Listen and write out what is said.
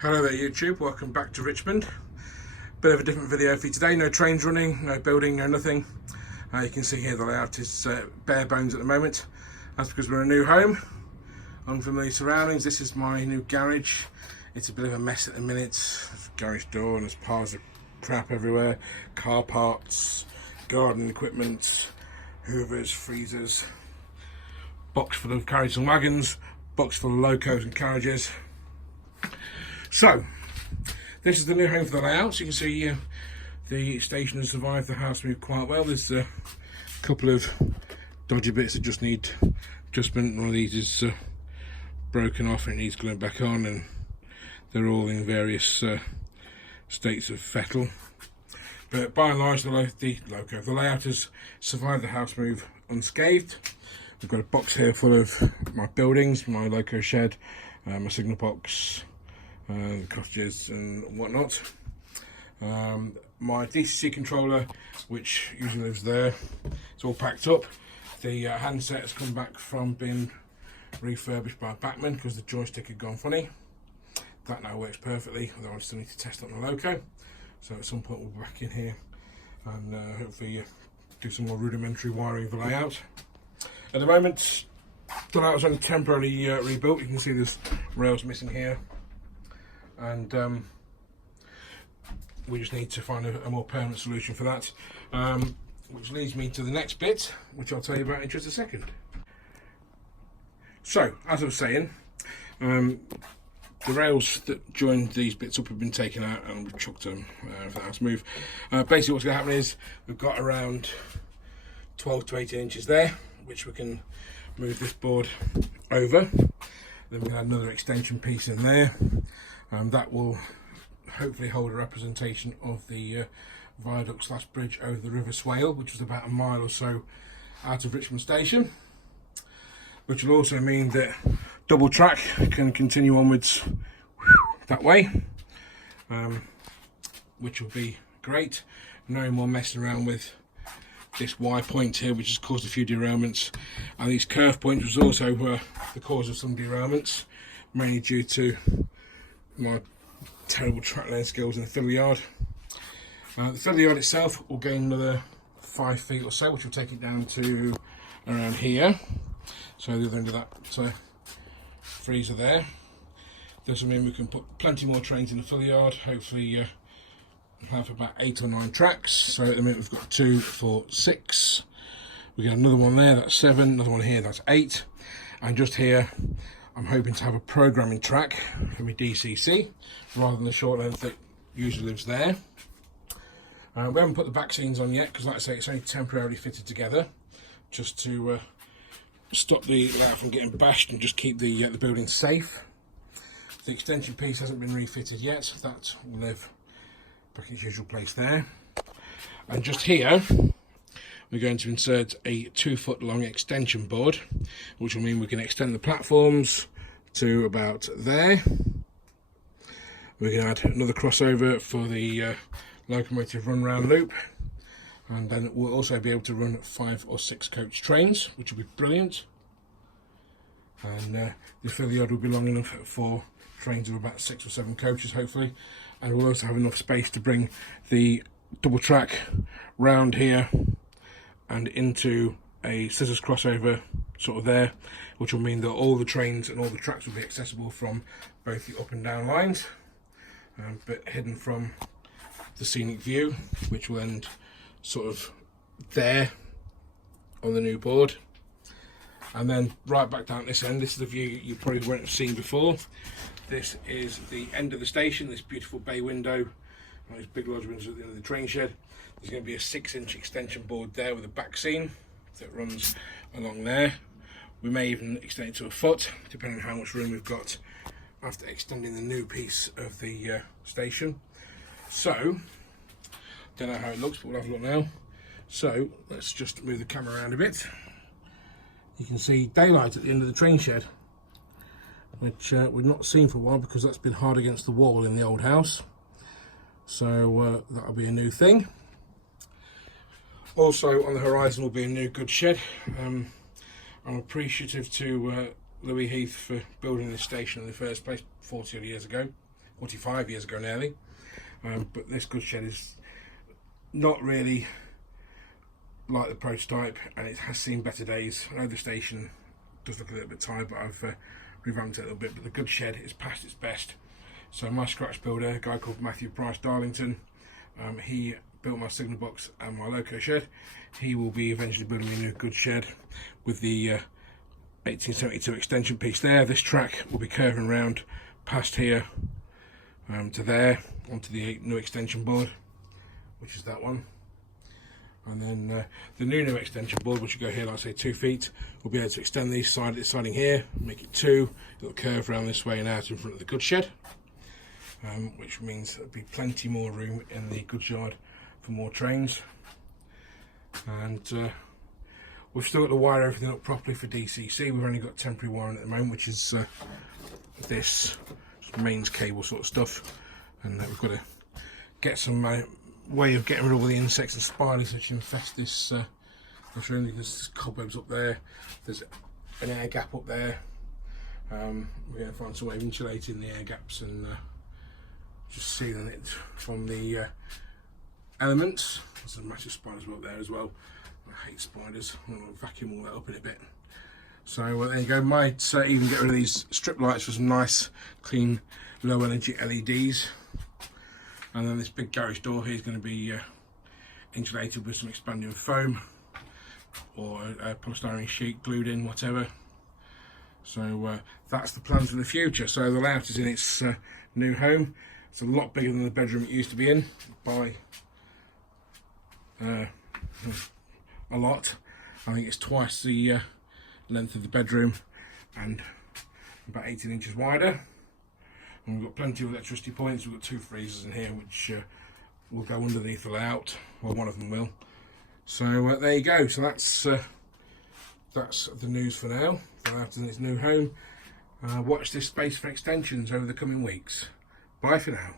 Hello there YouTube, welcome back to Richmond. Bit of a different video for you today, no trains running, no building, no nothing. You can see here the layout is bare bones at the moment. That's because we're in a new home, unfamiliar surroundings. This is my new garage. It's a bit of a mess at the minute. There's a garage door and there's piles of crap everywhere. Car parts, garden equipment, hoovers, freezers, box full of carriages and wagons, box full of locos and carriages. So, this is the new home for the layout. So you can see the station has survived the house move quite well. There's a couple of dodgy bits that just need adjustment. One of these is broken off and it needs gluing back on, and they're all in various states of fettle. But by and large, the layout has survived the house move unscathed. We've got a box here full of my buildings, my loco shed, my signal box, the cottages and whatnot. My DCC controller, which usually lives there, it's all packed up. The handset has come back from being refurbished by Batman because the joystick had gone funny. That now works perfectly, although I still need to test on the loco. So at some point we'll be back in here and hopefully do some more rudimentary wiring of the layout. At the moment, the layout's only temporarily rebuilt. You can see there's rails missing here, and we just need to find a more permanent solution for that, which leads me to the next bit, which I'll tell you about in just a second. So, as I was saying, the rails that joined these bits up have been taken out and we've chucked them for the house move. Basically what's going to happen is we've got around 12 to 18 inches there, which we can move this board over. Then we can add another extension piece in there. That will hopefully hold a representation of the viaduct / bridge over the River Swale, which is about a mile or so out of Richmond station, which will also mean that double track can continue onwards that way, which will be great. No more messing around with this Y point here, which has caused a few derailments, and these curve points was also the cause of some derailments, mainly due to my terrible track laying skills in the fiddle yard. The fiddle yard itself will gain another 5 feet or so, which will take it down to around here. So the other end of that freezer there. This will mean we can put plenty more trains in the fiddle yard. Hopefully have about 8 or 9 tracks. So at the minute we've got 2, 4, 6. We get another one there, that's 7. Another one here, that's 8. And just here, I'm hoping to have a programming track for my DCC rather than the short length that usually lives there. We haven't put the back scenes on yet because, like I say, it's only temporarily fitted together just to stop the layout from getting bashed and just keep the building safe. The extension piece hasn't been refitted yet. That will live back in its usual place there. And just here, we're going to insert a 2-foot long extension board, which will mean we can extend the platforms to about there. We can add another crossover for the locomotive run round loop, and then we'll also be able to run 5 or 6 coach trains, which will be brilliant. And the fiddle yard will be long enough for trains of about 6 or 7 coaches hopefully, and we'll also have enough space to bring the double track round here and into a scissors crossover sort of there, which will mean that all the trains and all the tracks will be accessible from both the up and down lines, but hidden from the scenic view, which will end sort of there on the new board. And then right back down this end, this is the view you probably won't have seen before. This is the end of the station, this beautiful bay window, those big large windows at the end of the train shed. There's going to be a 6-inch extension board there with a back scene that runs along there. We may even extend it to a foot, depending on how much room we've got after extending the new piece of the station. So, don't know how it looks, but we'll have a look now. So, let's just move the camera around a bit. You can see daylight at the end of the train shed, which we've not seen for a while because that's been hard against the wall in the old house. So that'll be a new thing. Also on the horizon will be a new goods shed. I'm appreciative to Louis Heath for building this station in the first place 40 odd years ago. 45 years ago nearly. But this goods shed is not really like the prototype, and it has seen better days. I know the station does look a little bit tired, but I've revamped it a little bit, but the goods shed is past its best. So my scratch builder, a guy called Matthew Price Darlington, he built my signal box and my loco shed. He will be eventually building a new goods shed with the 1872 extension piece there. This track will be curving round past here to there onto the new extension board, which is that one. And then the new extension board, which will go here, like I say, 2 feet, we'll be able to extend these siding here, make it 2. It'll curve around this way and out in front of the goods shed, which means there'll be plenty more room in the goods yard for more trains. And we've still got to wire everything up properly for DCC. We've only got temporary wiring at the moment, which is this mains cable sort of stuff, and we've got to get some way of getting rid of all the insects and spiders which infest this room. There's cobwebs up there, there's an air gap up there. We're going to find some way of insulating the air gaps and just sealing it from the elements. There's some massive spiders up there as well. I hate spiders. I'm going to vacuum all that up in a bit. So there you go. Might even get rid of these strip lights for some nice clean low energy LEDs. And then this big garage door here is going to be insulated with some expanding foam or polystyrene sheet glued in, whatever. So that's the plans for the future. So the layout is in its new home. It's a lot bigger than the bedroom it used to be in by a lot. I think it's twice the length of the bedroom and about 18 inches wider. And we've got plenty of electricity points. We've got 2 freezers in here which will go underneath the layout. Well, one of them will. So there you go. So that's the news for now. The layout in its new home. Watch this space for extensions over the coming weeks. Bye for now.